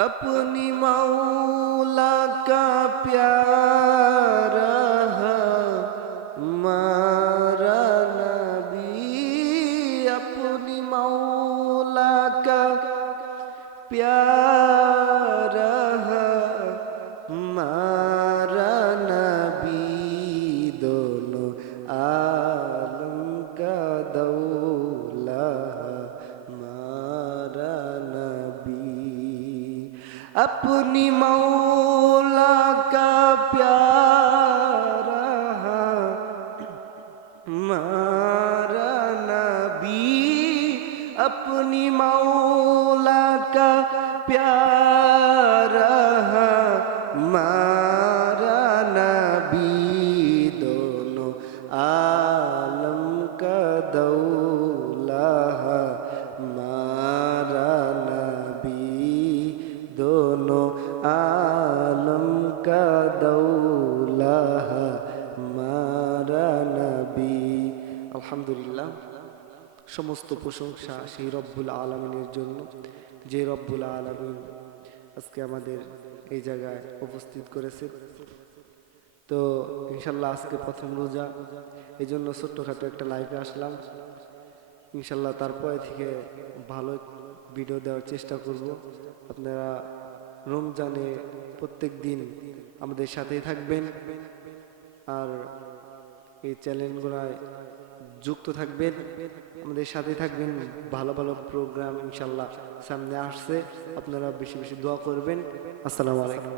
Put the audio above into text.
अपनी मौला का प्यारा हमारा नबी, अपनी मौला का प्यारा हमारा नबी, दोनों आलम का दौला हमारा नबी। अपनी मौला का प्यारा हमारा नबी, अपनी मौला का प्यारा हमारा नबी, दोनों आलम का दौला हमारा नबी, दोनों आलम का दौला हमारा नबी। আলহামদুলিল্লাহ, সমস্ত প্রশংসা সেই রব্বুল আলামিনের জন্য, যে রব্বুল আলামিন আজকে আমাদের এই জায়গায় উপস্থিত করেছে। তো ইনশাল্লাহ আজকে প্রথম রোজা, এই জন্য ছোট্টখাটো একটা লাইভে আসলাম। ইনশাল্লাহ তারপরে থেকে ভালো ভিডিও দেওয়ার চেষ্টা করব। আপনারা রমজানে প্রত্যেক দিন আমাদের সাথেই থাকবেন আর এই চ্যানেলগুলোয় যুক্ত থাকবেন, আমাদের সাথে থাকবেন। ভালো ভালো প্রোগ্রাম ইনশাল্লাহ সামনে আসছে, আপনারা বেশি বেশি দোয়া করবেন। আসসালামু আলাইকুম।